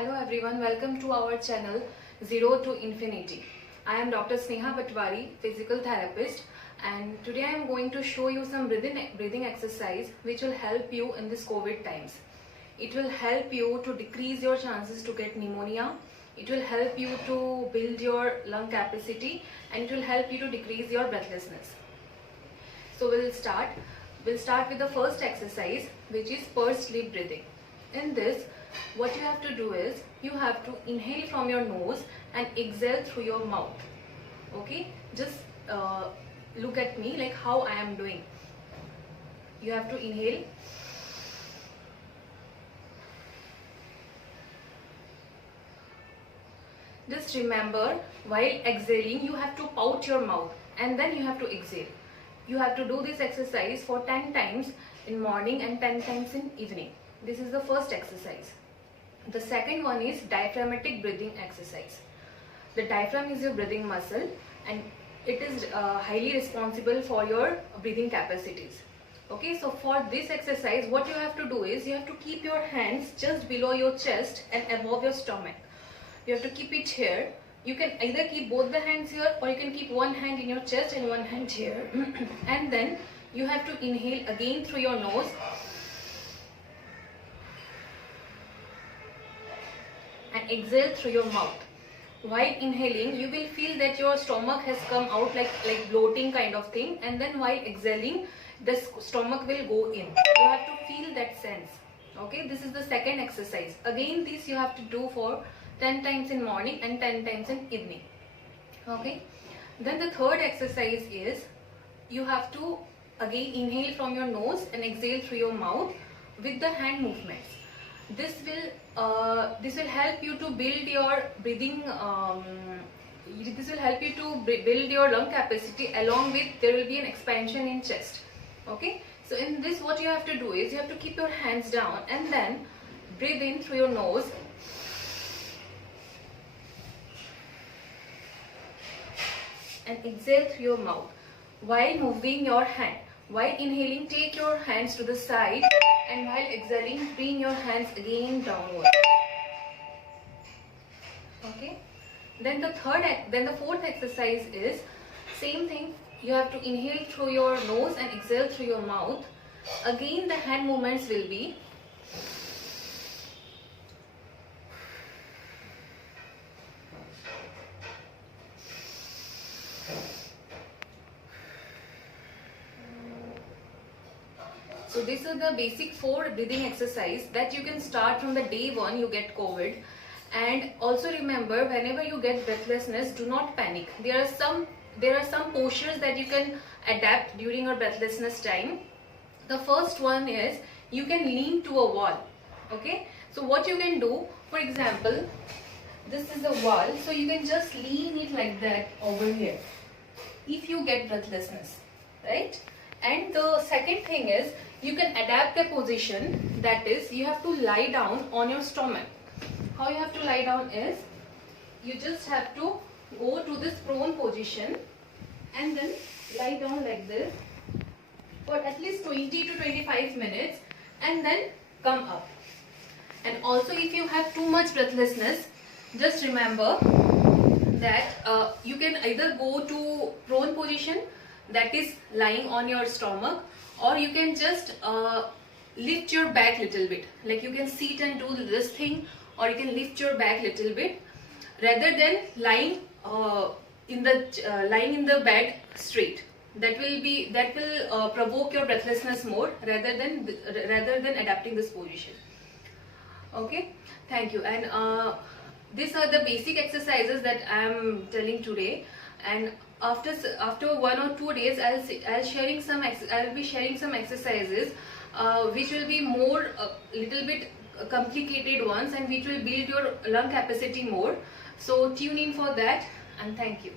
Hello everyone, welcome to our channel Zero to Infinity. I am Dr. Sneha Patwari, physical therapist, and today I am going to show you some breathing exercise which will help you in this COVID times. It will help you to decrease your chances to get pneumonia. It will help you to build your lung capacity, and it will help you to decrease your breathlessness. So we'll start with the first exercise, which is pursed lip breathing. In this, what you have to do is you have to inhale from your nose and exhale through your mouth. Okay, just look at me like how I am doing. You have to inhale, just remember while exhaling you have to pout your mouth and then you have to exhale. You have to do this exercise for 10 times in morning and 10 times in evening. This is the first exercise. The second one is diaphragmatic breathing exercise. The diaphragm is your breathing muscle and it is highly responsible for your breathing capacities. Okay, so for this exercise what you have to do is you have to keep your hands just below your chest and above your stomach. You have to keep it here. You can either keep both the hands here or you can keep one hand in your chest and one hand here. And then you have to inhale again through your nose and exhale through your mouth. While inhaling you will feel that your stomach has come out like bloating kind of thing, and then while exhaling the stomach will go in. You have to feel that sense. Okay, this is the second exercise. Again this you have to do for 10 times in morning and 10 times in evening. Okay, then the third exercise is you have to again inhale from your nose and exhale through your mouth with the hand movements. This will help you to build your breathing. This will help you to build your lung capacity, along with there will be an expansion in chest. Okay, so in this what you have to do is you have to keep your hands down and then breathe in through your nose and exhale through your mouth while moving your hand. While inhaling, take your hands to the side, and while exhaling, bring your hands again downward. Okay. Then the fourth exercise is same thing. You have to inhale through your nose and exhale through your mouth. Again, the hand movements will be so these are the basic 4 breathing exercise that you can start from the day one you get COVID. And also remember, whenever you get breathlessness, do not panic. There are some postures that you can adapt during your breathlessness time. The first one is you can lean to a wall. Okay, so what you can do, for example, this is a wall, so you can just lean it like that over here if you get breathlessness, right? And the second thing is you can adapt the position, that is you have to lie down on your stomach. How you have to lie down is you just have to go to this prone position and then lie down like this for at least 20 to 25 minutes and then come up. And also if you have too much breathlessness, just remember that you can either go to prone position, that is lying on your stomach, or you can just lift your back little bit, like you can sit and do this thing, or you can lift your back little bit rather than lying in the bed straight. That will provoke your breathlessness more rather than adapting this position. Okay, thank you. And these are the basic exercises that I am telling today. And after 1 or 2 days I'll be sharing some exercises which will be more little bit complicated ones and which will build your lung capacity more. So tune in for that, and thank you.